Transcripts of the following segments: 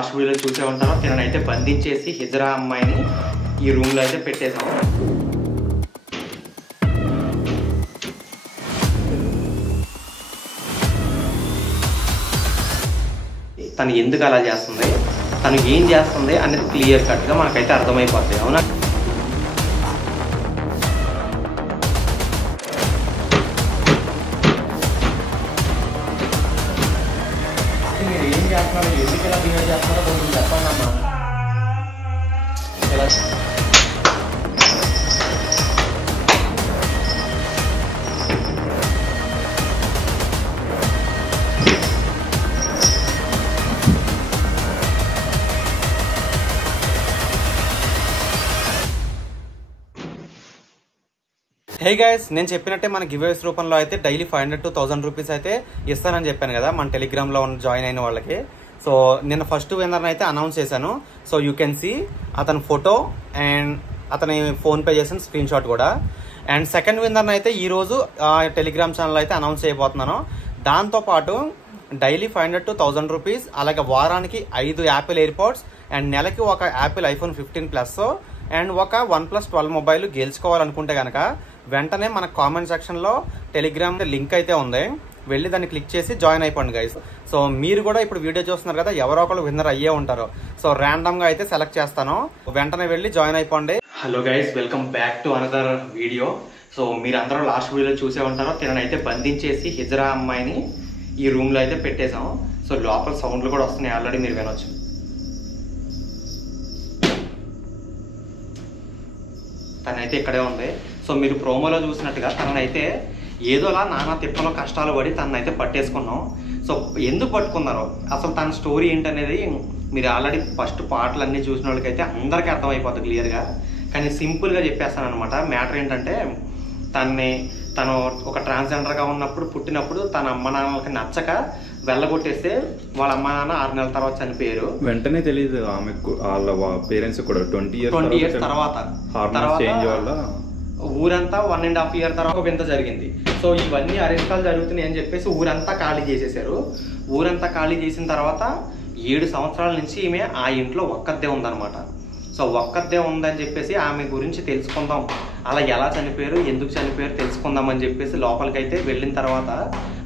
Last వీడియోలో చూసే ఉంటారో తిననైతే బంధించేసి హిజ్రా అమ్మాయిని ఈ రూమ్లో అయితే పెట్టేశాం. తను ఎందుకు అలా చేస్తుంది, తను ఏం చేస్తుంది అనేది క్లియర్ కట్గా మనకైతే అర్థమైపోతుంది. అవునా? మీరు ఏం చేస్తున్నారు, ఎందుకు ఇలా బిహేవ్ చేస్తున్నారో కొంచెం చెప్పండి అమ్మా. హే గైస్, నేను చెప్పినట్టే మన గివేస్ రూపంలో అయితే డైలీ 500 to 1000 రూపీస్ అయితే ఇస్తానని చెప్పాను కదా మన టెలిగ్రామ్లో జాయిన్ అయిన వాళ్ళకి. సో నేను ఫస్ట్ విన్నర్ని అయితే అనౌన్స్ చేశాను. సో యూ కెన్ సీ అతని ఫోటో అండ్ అతని ఫోన్పే చేసిన స్క్రీన్ షాట్ కూడా. అండ్ సెకండ్ విన్నర్ని అయితే ఈరోజు టెలిగ్రామ్ ఛానల్ అయితే అనౌన్స్ చేయబోతున్నాను. దాంతోపాటు డైలీ 500 to 1000 రూపీస్, అలాగే వారానికి 5 యాపిల్ ఎయిర్పోడ్స్ అండ్ నెలకి ఒక యాపిల్ ఐఫోన్ 15 ప్లస్ అండ్ ఒక OnePlus 12 మొబైల్ గెలుచుకోవాలనుకుంటే కనుక వెంటనే మన కామెంట్ సెక్షన్లో టెలిగ్రామ్ లింక్ అయితే ఉంది, వెళ్ళి దాన్ని క్లిక్ చేసి జాయిన్ అయిపోండి గైస్. సో మీరు కూడా ఇప్పుడు వీడియో చూస్తున్నారు కదా, ఎవరో ఒకరు విన్నర్ అయ్యే ఉంటారు. సో ర్యాండమ్గా అయితే సెలెక్ట్ చేస్తాను, వెంటనే వెళ్ళి జాయిన్ అయిపోండి. Hello guys, welcome back to another video. So మీరు అందరూ లాస్ట్ వీడియో చూసే ఉంటారో తిననైతే బంధించేసి హిజ్రా అమ్మాయిని ఈ రూమ్లో అయితే పెట్టేశాం. సో లోపల సౌండ్లు కూడా వస్తున్నాయి, ఆల్రెడీ మీరు వినొచ్చు. తనైతే ఇక్కడే ఉంది. సో మీరు ప్రోమోలో చూసినట్టుగా తననైతే ఏదోలా నానా తిప్పలో కష్టాలు పడి తననైతే పట్టేసుకున్నాం. సో ఎందుకు పట్టుకున్నారో, అసలు తన స్టోరీ ఏంటనేది మీరు ఆల్రెడీ ఫస్ట్ పాటలన్నీ చూసిన వాళ్ళకైతే అందరికీ అర్థమైపోతుంది క్లియర్గా. కానీ సింపుల్గా చెప్పేస్తాను అనమాట. మ్యాటర్ ఏంటంటే తను ఒక ట్రాన్స్జెండర్గా ఉన్నప్పుడు పుట్టినప్పుడు తన అమ్మ నాన్నలకి నచ్చక వెళ్ళగొట్టేస్తే వాళ్ళ అమ్మ నాన్న 6 నెలల తర్వాత చనిపోయారు. వెంటనే తెలియదు ఆమెకు, వాళ్ళ పేరెంట్స్ కూడా 20 ఇయర్స్ తర్వాత ఊరంతా 1.5 year తర్వాత వింత జరిగింది. సో ఇవన్నీ అరెస్టాలు జరుగుతున్నాయి అని చెప్పేసి ఊరంతా ఖాళీ చేసేసారు. ఊరంతా ఖాళీ చేసిన తర్వాత 7 సంవత్సరాల నుంచి ఈమె ఆ ఇంట్లో ఒక్కదే ఉందన్నమాట. సో ఒక్కదే ఉందని చెప్పేసి ఆమె గురించి తెలుసుకుందాం, అలా ఎలా చనిపోయారు, ఎందుకు చనిపోయారు తెలుసుకుందామని చెప్పేసి లోపలికైతే వెళ్ళిన తర్వాత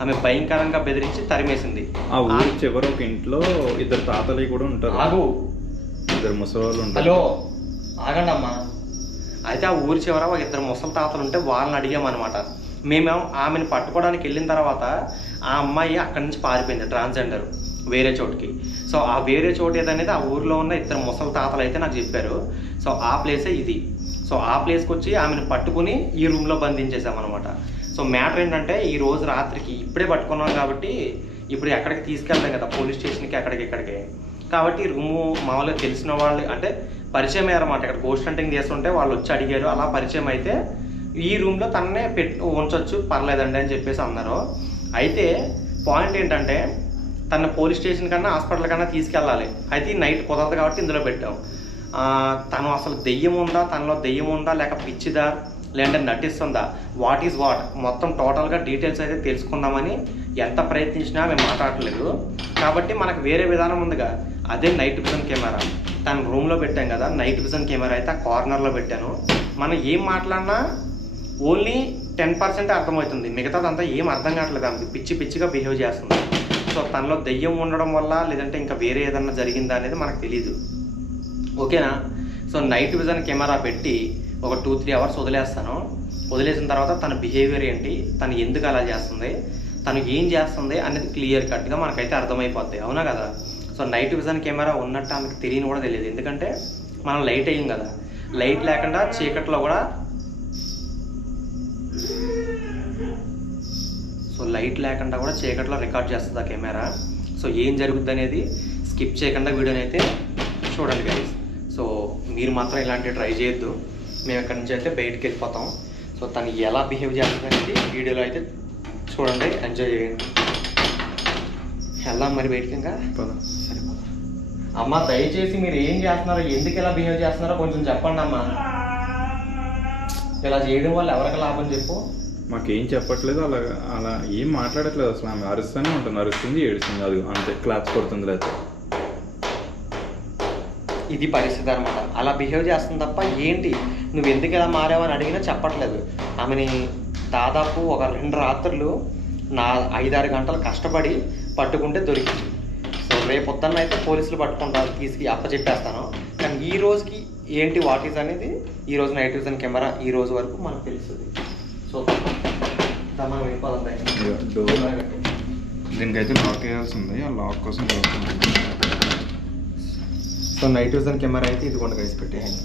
ఆమె భయంకరంగా బెదిరించి తరిమేసింది. ఆ ఊరి చివర ఒక ఇంట్లో 2 తాతలు కూడా ఉంటారు, 2 ముసలి ఉంటారు. హలో ఆగండి అమ్మా. అయితే ఆ ఊరి చివర 2 ముసలి తాతలు ఉంటే వాళ్ళని అడిగామన్నమాట. మేము ఆమెను పట్టుకోవడానికి వెళ్ళిన తర్వాత ఆ అమ్మాయి అక్కడి నుంచి పారిపోయింది, ట్రాన్స్జెండర్, వేరే చోటుకి. సో ఆ వేరే చోటు ఏదనేది ఆ ఊరిలో ఉన్న 2 ముసలి తాతలు అయితే నాకు చెప్పారు. సో ఆ ప్లేసే ఇది. సో ఆ ప్లేస్కి వచ్చి ఆమెను పట్టుకుని ఈ రూమ్లో బంధించేసామన్నమాట. సో మ్యాటర్ ఏంటంటే ఈ రోజు రాత్రికి ఇప్పుడే పట్టుకున్నాం కాబట్టి ఇప్పుడు ఎక్కడికి తీసుకెళ్తాం కదా, పోలీస్ స్టేషన్కి ఇక్కడికి. కాబట్టి రూము మామూలుగా తెలిసిన వాళ్ళు అంటే పరిచయం అయ్యారన్నమాట. ఇక్కడ గోస్ట్ హంటింగ్ చేస్తుంటే వాళ్ళు వచ్చి అడిగారు, అలా పరిచయం అయితే ఈ రూమ్లో తననే ఉంచొచ్చు పర్లేదండి అని చెప్పేసి అన్నారు. అయితే పాయింట్ ఏంటంటే తన పోలీస్ స్టేషన్ కన్నా హాస్పిటల్ కన్నా తీసుకెళ్ళాలి. అయితే నైట్ కుదరదు కాబట్టి ఇందులో పెట్టాం. తను అసలు దెయ్యం ఉందా, తనలో దెయ్యం ఉందా, లేక పిచ్చిదా, లేదంటే నటిస్తుందా, వాట్ ఈజ్ వాట్ మొత్తం టోటల్గా డీటెయిల్స్ అయితే తెలుసుకుందామని ఎంత ప్రయత్నించినా మేము మాట్లాడలేదు. కాబట్టి మనకు వేరే విధానం ఉందిగా, అదే నైట్ విజన్ కెమెరా. తన రూమ్లో పెట్టాం కదా, నైట్ విజన్ కెమెరా అయితే ఆ కార్నర్లో పెట్టాను. మనం ఏం మాట్లాడినా ఓన్లీ 10% అర్థమవుతుంది, మిగతాదంతా ఏం అర్థం కావట్లేదు. ఆమెకి పిచ్చిగా బిహేవ్ చేస్తుంది. సో తనలో దెయ్యం ఉండడం వల్ల లేదంటే ఇంకా వేరే ఏదన్నా జరిగిందా అనేది మనకు తెలీదు. ఓకేనా? సో నైట్ విజన్ కెమెరా పెట్టి ఒక 2-3 అవర్స్ వదిలేస్తాను. వదిలేసిన తర్వాత తన బిహేవియర్ ఏంటి, తను ఎందుకు అలా చేస్తుంది, తను ఏం చేస్తుంది అనేది క్లియర్ కట్గా మనకైతే అర్థమైపోద్ది. అవునా కదా? సో నైట్ విజన్ కెమెరా ఉన్నట్టు ఆమెకు తెలియని కూడా తెలియదు, ఎందుకంటే మనం లైట్ అయ్యాం కదా. లైట్ లేకుండా చీకట్లో కూడా, సో లైట్ లేకుండా కూడా చీకట్లో రికార్డ్ చేస్తుంది ఆ కెమెరా. సో ఏం జరుగుద్ది అనేది స్కిప్ చేయకుండా వీడియోని అయితే చూడండి గైస్. సో మీరు మాత్రం ఇలాంటివి ట్రై చేయొద్దు. మేము ఎక్కడి నుంచి అయితే బయటికి వెళ్ళిపోతాం. సో తను ఎలా బిహేవ్ చేస్తుంది అనేది వీడియోలో అయితే చూడండి, ఎంజాయ్ చేయండి. వెళ్దాం మరి బయటికి. ఇంకా సరిపోదా అమ్మ, దయచేసి మీరు ఏం చేస్తున్నారో, ఎందుకు ఇలా బిహేవ్ చేస్తున్నారో కొంచెం చెప్పండి అమ్మా. ఇలా చేయడం వల్ల ఎవరికి లాభం చెప్పు. మాకేం చెప్పట్లేదు, అలా ఏం మాట్లాడట్లేదు అసలు. ఆమె అరుస్తూనే ఉంటుంది, అరుస్తుంది ఏడుస్తుంది, అది అంతే, క్లాప్స్ కొడుతుంది. లేకపోతే ఇది పరిస్థితి అనమాట. అలా బిహేవ్ చేస్తుంది తప్ప ఏంటి నువ్వు ఎందుకు ఇలా మారావని అడిగినా చెప్పట్లేదు. ఆమెని దాదాపు ఒక 2 రాత్రులు 5-6 గంటలు కష్టపడి పట్టుకుంటే దొరికింది. సో రేపు పొద్దున్న అయితే పోలీసులు పట్టుకుంటారు, తీసుకు అప్పచెప్పేస్తాను. కానీ ఈ రోజుకి ఏంటి వాట్ ఈజ్ అనేది ఈ రోజు నైట్ విజన్ కెమెరా ఈ రోజు వరకు మనకు తెలుస్తుంది. సో మనం వెళ్ళిపోదాం. దీనికైతే లాక్ వేయాల్సి ఉంది, ఆ లాక్ కోసం చూస్తున్నాను. సో నైట్ విజన్ కెమెరా అయితే ఇదిగోండి గైస్ పెట్టేయండి.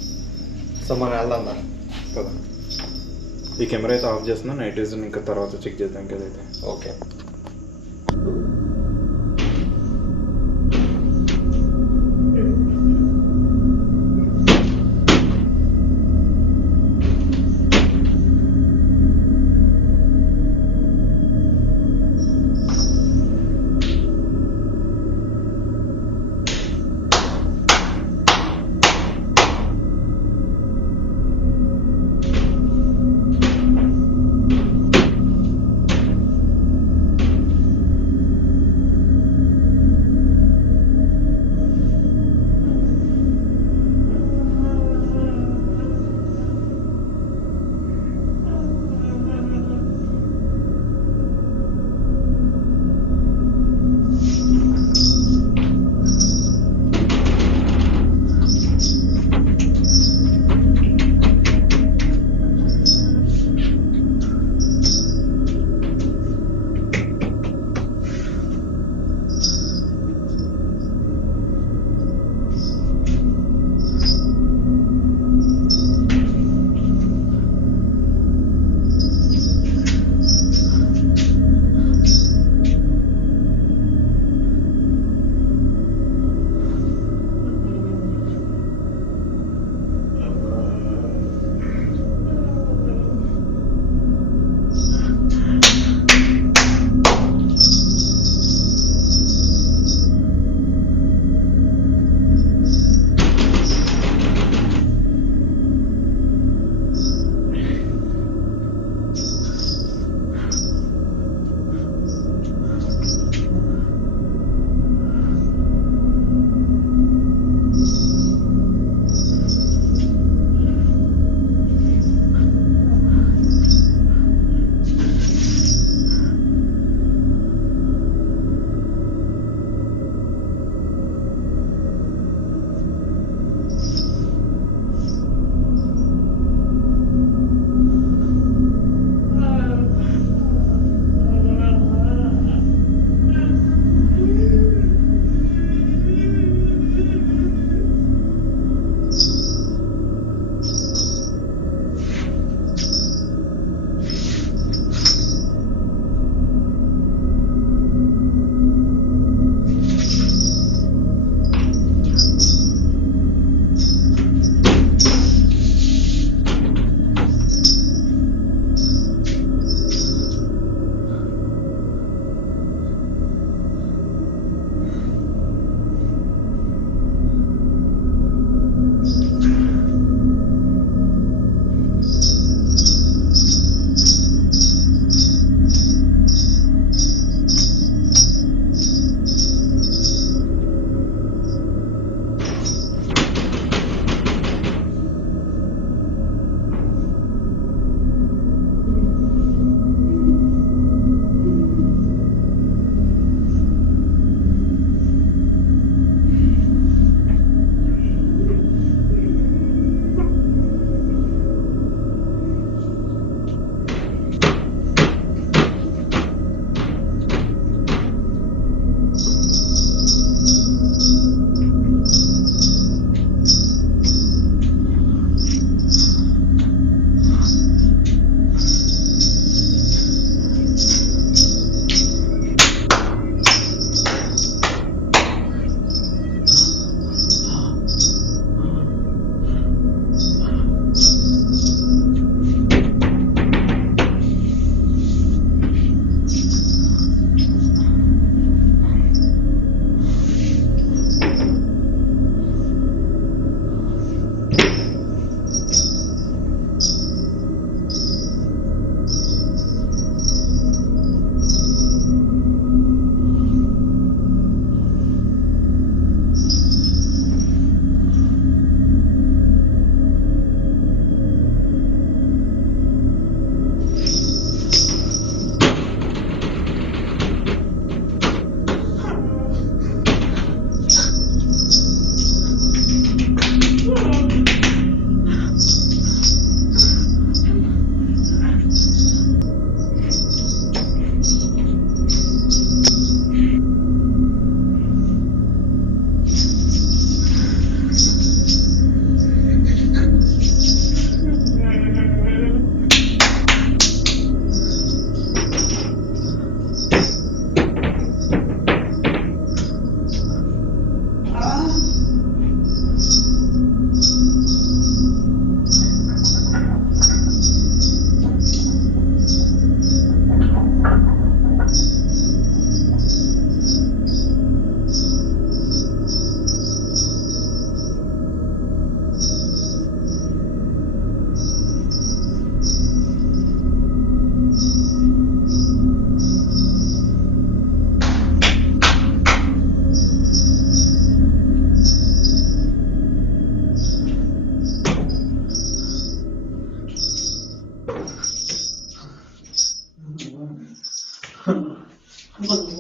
సో మనం వెళ్దాం కదా. ఈ కెమెరా అయితే ఆఫ్ చేస్తున్నా, నైట్ విజన్ ఇంకా తర్వాత చెక్ చేద్దాం కదైతే. ఓకే.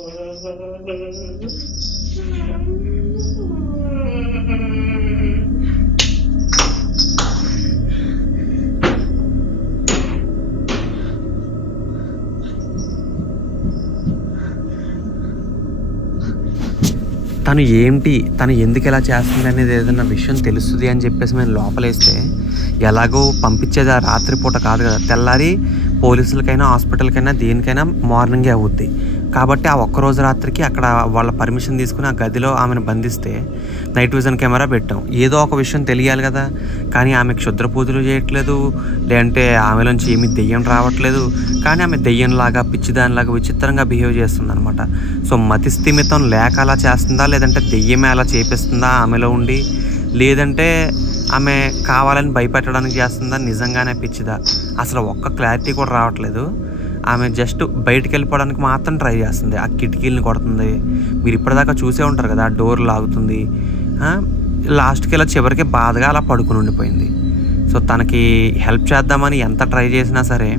తను ఏంటి, తను ఎందుకు ఇలా చేస్తుంది అనేది ఏదైనా విషయం తెలుస్తుంది అని చెప్పేసి మేము లోపలేస్తే ఎలాగో పంపించేది ఆ రాత్రిపూట కాదు కదా, తెల్లారి పోలీసులకైనా హాస్పిటల్కైనా దేనికైనా మార్నింగే అవుద్ది. కాబట్టి ఆ ఒక్కరోజు రాత్రికి అక్కడ వాళ్ళ పర్మిషన్ తీసుకుని ఆ గదిలో ఆమెను బంధిస్తే నైట్ విజన్ కెమెరా పెట్టాం. ఏదో ఒక విషయం తెలియాలి కదా. కానీ ఆమె క్షుద్ర పూజలు చేయట్లేదు, లేదంటే ఆమెలోంచి ఏమీ దెయ్యం రావట్లేదు. కానీ ఆమె దెయ్యంలాగా పిచ్చిదానిలాగా విచిత్రంగా బిహేవ్ చేస్తుంది అనమాట. సో మతి స్థిమితం లేక అలా చేస్తుందా, లేదంటే దెయ్యమే అలా చేపిస్తుందా ఆమెలో ఉండి, లేదంటే ఆమె కావాలని భయపెట్టడానికి చేస్తుందా, నిజంగానే పిచ్చిదా, అసలు ఒక్క క్లారిటీ కూడా రావట్లేదు. ఆమె జస్ట్ బయటికి వెళ్ళిపోవడానికి మాత్రం ట్రై చేస్తుంది. ఆ కిటికీలని కొడుతుంది. మీరు ఇప్పటిదాకా చూసే ఉంటారు కదా, ఆ డోర్ లాగుతుంది. లాస్ట్కి ఇలా చివరికి బాధగా అలా పడుకుని ఉండిపోయింది. సో తనకి హెల్ప్ చేద్దామని ఎంత ట్రై చేసినా సరే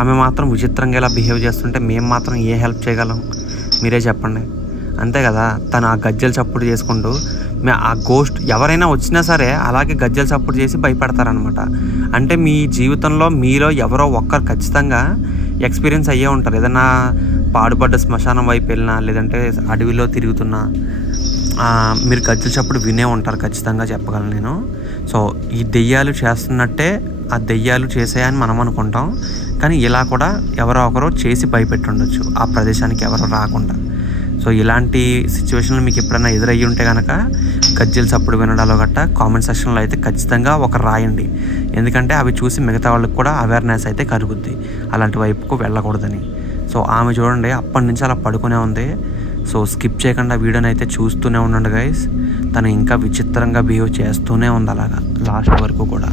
ఆమె మాత్రం విచిత్రంగా ఇలా బిహేవ్ చేస్తుంటే మేము మాత్రం ఏ హెల్ప్ చేయగలం, మీరే చెప్పండి. అంతే కదా, తను ఆ గజ్జలు చప్పుడు చేసుకుంటూ ఆ గోస్ట్ ఎవరైనా వచ్చినా సరే అలాగే గజ్జలు చప్పుడు చేసి భయపెడతారనమాట. అంటే మీ జీవితంలో మీలో ఎవరో ఒక్కరు ఖచ్చితంగా ఎక్స్పీరియన్స్ అయ్యే ఉంటారు. ఏదైనా పాడుపడ్డ శ్మశానం వైపు వెళ్ళినా, లేదంటే అడవిలో తిరుగుతున్నా మీరు గజ్జల చప్పుడు వినే ఉంటారు ఖచ్చితంగా, చెప్పగలను నేను. సో ఈ దెయ్యాలు చేస్తున్నట్టే ఆ దెయ్యాలు చేసాయని మనం అనుకుంటాం. కానీ ఇలా కూడా ఎవరో ఒకరు చేసి భయపెట్టి ఉండొచ్చు ఆ ప్రదేశానికి ఎవరో రాకుండా. సో ఇలాంటి సిచ్యువేషన్లు మీకు ఎప్పుడైనా ఎదురయ్యి ఉంటే కనుక గజ్జల చప్పుడు వినడాలో గట్టా కామెంట్ సెక్షన్లో అయితే ఖచ్చితంగా ఒక రాయండి. ఎందుకంటే అవి చూసి మిగతా వాళ్ళకి కూడా అవేర్నెస్ అయితే కలుగుద్ది అలాంటి వైపుకు వెళ్ళకూడదని. సో ఆమె చూడండి అప్పటి నుంచి అలా పడుకునే ఉంది. సో స్కిప్ చేయకుండా వీడియోని అయితే చూస్తూనే ఉండండి గైస్. తను ఇంకా విచిత్రంగా బిహేవ్ చేస్తూనే ఉంది అలాగా లాస్ట్ వరకు కూడా.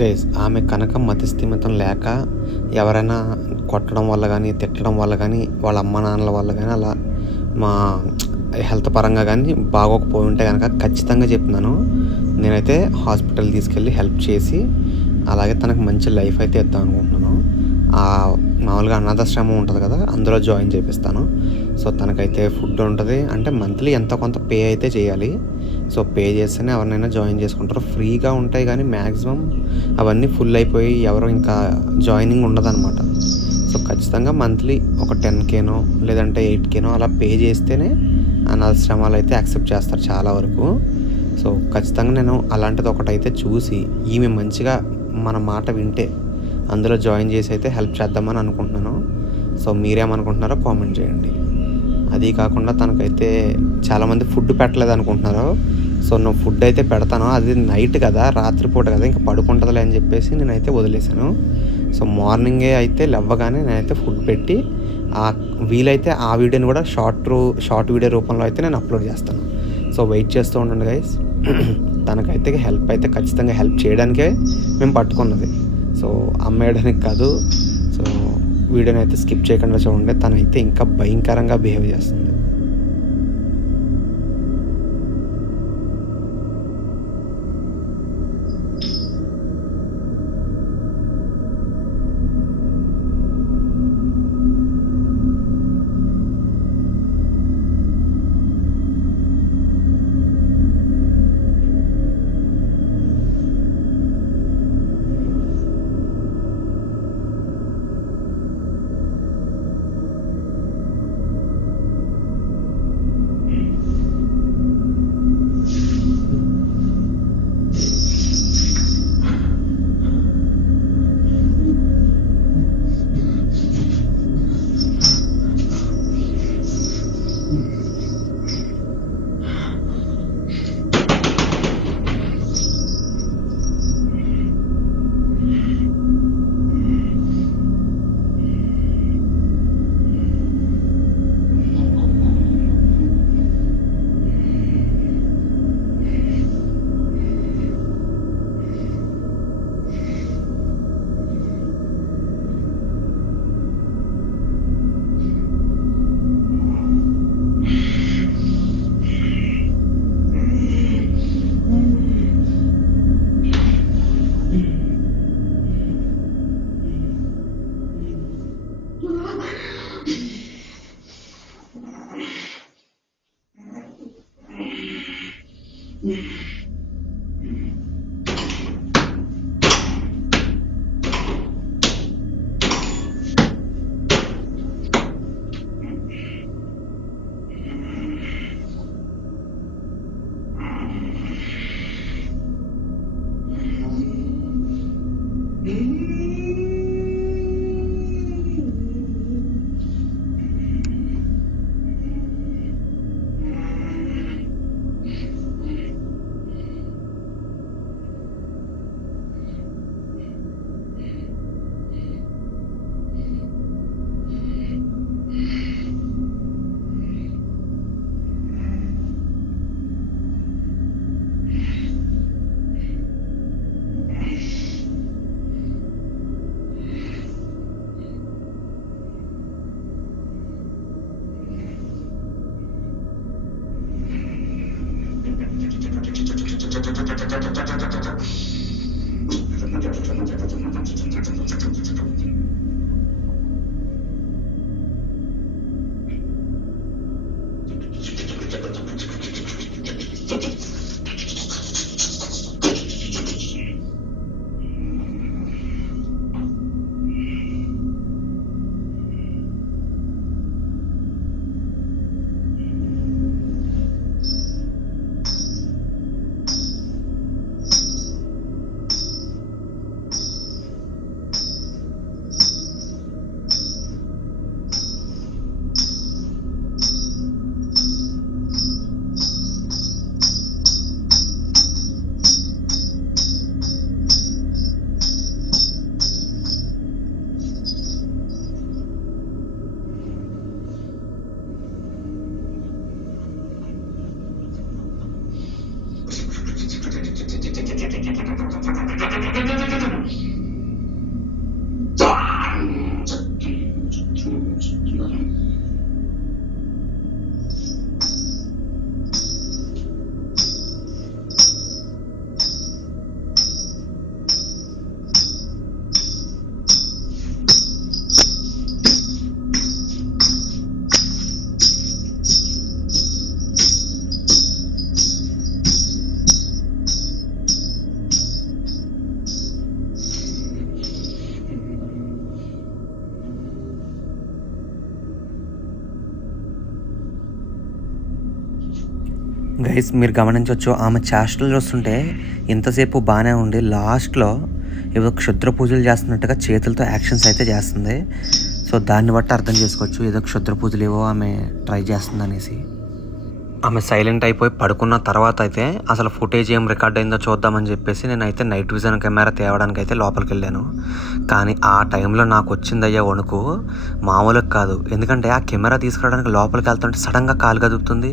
గైస్ ఆమె కనుక మతిస్థిమితం లేక ఎవరైనా కొట్టడం వల్ల కానీ తిట్టడం వల్ల కానీ వాళ్ళ అమ్మ నాన్నల వల్ల కానీ అలా మా హెల్త్ పరంగా కానీ బాగోకపోయి ఉంటే కనుక ఖచ్చితంగా చెప్తున్నాను, నేనైతే హాస్పిటల్ తీసుకెళ్ళి హెల్ప్ చేసి అలాగే తనకు మంచి లైఫ్ అయితే ఇద్దాం అనుకుంటున్నాను. మామూలుగా అనాథాశ్రమం ఉంటుంది కదా, అందులో జాయిన్ చేపిస్తాను. సో తనకైతే ఫుడ్ ఉంటుంది, అంటే మంత్లీ ఎంతో కొంత పే అయితే చేయాలి. సో పే చేస్తేనే ఎవరినైనా జాయిన్ చేసుకుంటారు. ఫ్రీగా ఉంటాయి కానీ మ్యాక్సిమం అవన్నీ ఫుల్ అయిపోయి ఎవరో ఇంకా జాయినింగ్ ఉండదన్నమాట. సో ఖచ్చితంగా మంత్లీ ఒక 10Kనో లేదంటే 8Kనో అలా పే చేస్తేనే అనాథాశ్రమాలు అయితే యాక్సెప్ట్ చేస్తారు చాలా వరకు. సో ఖచ్చితంగా నేను అలాంటిది ఒకటైతే చూసి ఈమె మంచిగా మన మాట వింటే అందులో జాయిన్ చేసి అయితే హెల్ప్ చేద్దామని అనుకుంటున్నాను. సో మీరేమనుకుంటున్నారో కామెంట్ చేయండి. అది కాకుండా తనకైతే చాలామంది ఫుడ్ పెట్టలేదు అనుకుంటున్నారు. సో నేను ఫుడ్ అయితే పెడతాను, అది నైట్ కదా, రాత్రిపూట కదా, ఇంకా పడుకుంటుందిలే అని చెప్పేసి నేనైతే వదిలేసాను. సో మార్నింగే అయితే లేవగానే నేనైతే ఫుడ్ పెట్టి వీలైతే ఆ వీడియోని కూడా షార్ట్ వీడియో రూపంలో అయితే నేను అప్లోడ్ చేస్తాను. సో వెయిట్ చేస్తూ ఉండండి గైస్. తనకైతే హెల్ప్ అయితే ఖచ్చితంగా హెల్ప్ చేయడానికే మేము పట్టుకున్నది, సో అమ్మేయడానికి కాదు. సో వీడియోని అయితే స్కిప్ చేయకుండా చూడండి, తనైతే ఇంకా భయంకరంగా బిహేవ్ చేస్తుంది. గైస్ మీరు గమనించవచ్చు, ఆమె చేష్టలు చూస్తుంటే ఇంతసేపు బాగానే ఉండి లాస్ట్లో ఏదో క్షుద్ర పూజలు చేస్తున్నట్టుగా చేతులతో యాక్షన్స్ అయితే చేస్తుంది. సో దాన్ని బట్టి అర్థం చేసుకోవచ్చు ఏదో క్షుద్ర పూజలు ఏవో ఆమె ట్రై చేస్తుంది అనేసి. ఆమె సైలెంట్ అయిపోయి పడుకున్న తర్వాత అయితే అసలు ఫుటేజ్ ఏం రికార్డ్ అయిందో చూద్దామని చెప్పేసి నేనైతే నైట్ విజన్ కెమెరా తేవడానికి అయితే లోపలికి వెళ్ళాను. కానీ ఆ టైంలో నాకు వచ్చిందయ్యా వణుకు మామూలుగా కాదు. ఎందుకంటే ఆ కెమెరా తీసుకురావడానికి లోపలికి వెళ్తుంటే సడన్గా కాలు కదుపుతుంది,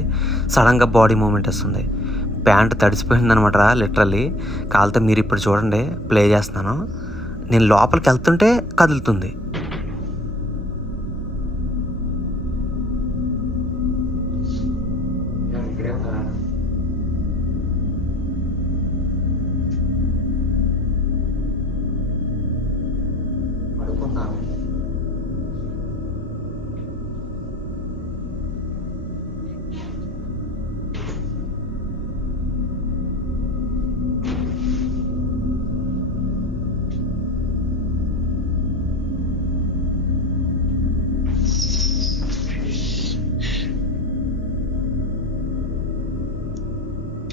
సడన్గా బాడీ మూమెంట్ వస్తుంది. ప్యాంట్ తడిసిపోయిందనమాట లిటరల్లీ కాలుతో. మీరు ఇప్పుడు చూడండి, ప్లే చేస్తున్నాను. నేను లోపలికి వెళ్తుంటే కదులుతుంది.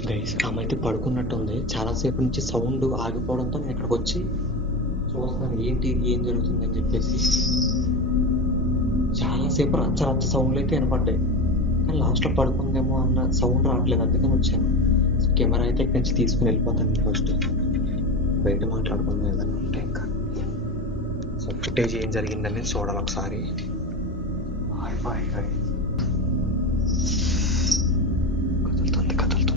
గైస్ ఆమె అయితే పడుకున్నట్టుంది. చాలాసేపు నుంచి సౌండ్ ఆగిపోవడంతో నేను ఇక్కడికి వచ్చి చూస్తున్నాను ఏంటి ఏం జరుగుతుంది అని చెప్పేసి. చాలాసేపు రచ్చ రచ్చ సౌండ్లు అయితే వినపడ్డాయి, కానీ లాస్ట్లో పడుకుందేమో అన్న సౌండ్ రావట్లేదు, అందుకని వచ్చాను. కెమెరా అయితే ఇక్కడి నుంచి తీసుకుని వెళ్ళిపోతాను. ఫస్ట్ బయట మాట్లాడుకుందాం ఏదన్నా ఉంటే. ఇంకా సో ఫుటేజ్ ఏం జరిగిందని చూడాలి ఒకసారి. కదులుతుంది కదులుతుంది.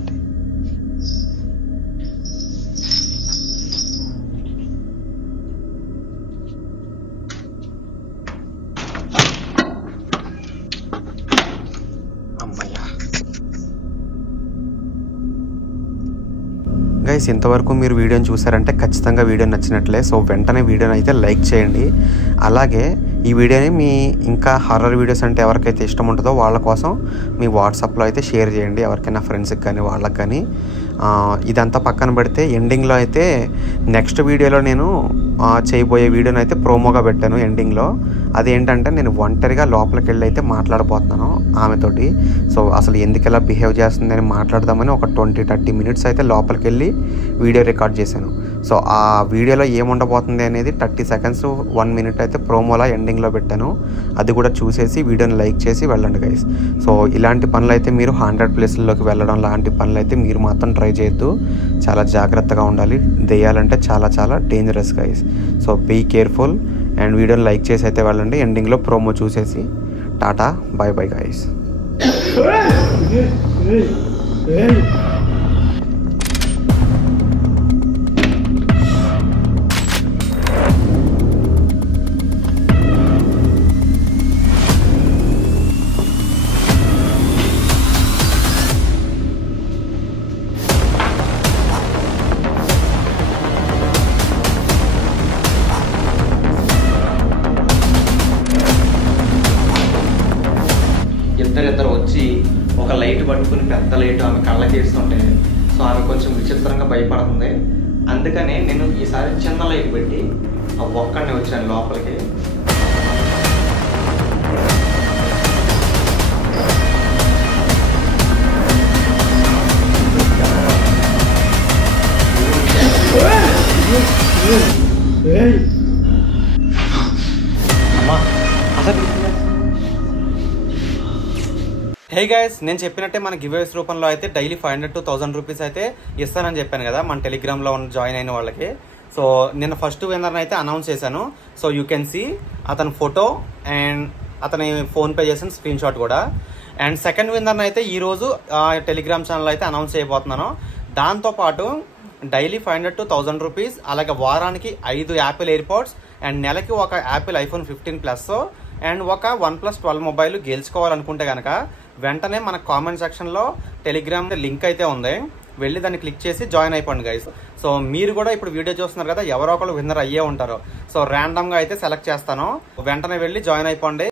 గైస్ ఇంతవరకు మీరు వీడియోని చూసారంటే ఖచ్చితంగా వీడియో నచ్చినట్లే. సో వెంటనే వీడియోని అయితే లైక్ చేయండి. అలాగే ఈ వీడియోని మీ ఇంకా హారర్ వీడియోస్ అంటే ఎవరికైతే ఇష్టం ఉంటుందో వాళ్ళ కోసం మీ వాట్సాప్లో అయితే షేర్ చేయండి, ఎవరికైనా ఫ్రెండ్స్కి కానీ వాళ్ళకి కానీ. ఇదంతా పక్కన పెడితే ఎండింగ్లో అయితే నెక్స్ట్ వీడియోలో నేను చేయబోయే వీడియోని అయితే ప్రోమోగా పెట్టాను ఎండింగ్లో. అదేంటంటే నేను ఒంటరిగా లోపలికి వెళ్ళి అయితే మాట్లాడబోతున్నాను ఆమెతోటి. సో అసలు ఎందుకు ఎలా బిహేవ్ చేస్తుందని మాట్లాడదామని ఒక 20-30 మినిట్స్ అయితే లోపలికి వెళ్ళి వీడియో రికార్డ్ చేశాను. సో ఆ వీడియోలో ఏముండబోతుంది అనేది 30 సెకండ్స్ 1 మినిట్ అయితే ప్రోమోలా ఎండింగ్లో పెట్టాను. అది కూడా చూసేసి వీడియోని లైక్ చేసి వెళ్ళండి గైస్. సో ఇలాంటి పనులు అయితే మీరు 100 ప్లేసుల్లోకి వెళ్ళడం లాంటి పనులు అయితే మీరు మాత్రం ట్రై చేయొద్దు. చాలా జాగ్రత్తగా ఉండాలి. దెయ్యాలంటే చాలా చాలా dangerous guys. So be careful and వీడియోని లైక్ చేసి అయితే వెళ్ళండి. ఎండింగ్లో ప్రోమో చూసేసి టాటా బై బై గైస్. ఇద్దరు వచ్చి ఒక లైట్ పట్టుకుని పెద్ద లైట్ ఆమె కళ్ళకి వేస్తుంటే సో ఆమె కొంచెం విచిత్రంగా భయపడుతుంది. అందుకనే నేను ఈసారి చిన్న లైట్ పెట్టి ఆ ఒక్కడిని వచ్చాను లోపలికి. హే గైస్, నేను చెప్పినట్టే మన గివ్అవేస్ రూపంలో అయితే డైలీ 500 to 1000 రూపీస్ అయితే ఇస్తానని చెప్పాను కదా మన టెలిగ్రామ్లో జాయిన్ అయిన వాళ్ళకి. సో నిన్న ఫస్ట్ విన్నర్ని అయితే అనౌన్స్ చేశాను. సో యూ కెన్ సీ అతని ఫోటో అండ్ అతని ఫోన్పే చేసిన స్క్రీన్ షాట్ కూడా. అండ్ సెకండ్ విన్నర్ని అయితే ఈరోజు టెలిగ్రామ్ ఛానల్ అయితే అనౌన్స్ చేయబోతున్నాను. దాంతోపాటు డైలీ 500 to 1000 రూపీస్, అలాగే వారానికి 5 యాపిల్ ఎయిర్పోడ్స్ అండ్ నెలకి ఒక యాపిల్ iPhone 15 Plus అండ్ ఒక OnePlus 12 మొబైల్ గెలుచుకోవాలనుకుంటే కనుక వెంటనే మన కామెంట్ సెక్షన్లో టెలిగ్రామ్ లింక్ అయితే ఉంది, వెళ్ళి దాన్ని క్లిక్ చేసి జాయిన్ అయిపోండి గైస్. సో మీరు కూడా ఇప్పుడు వీడియో చూస్తున్నారు కదా, ఎవరో ఒకరు విన్నర్ అయ్యే ఉంటారు. సో ర్యాండమ్గా అయితే సెలెక్ట్ చేస్తాను, వెంటనే వెళ్ళి జాయిన్ అయిపోండి.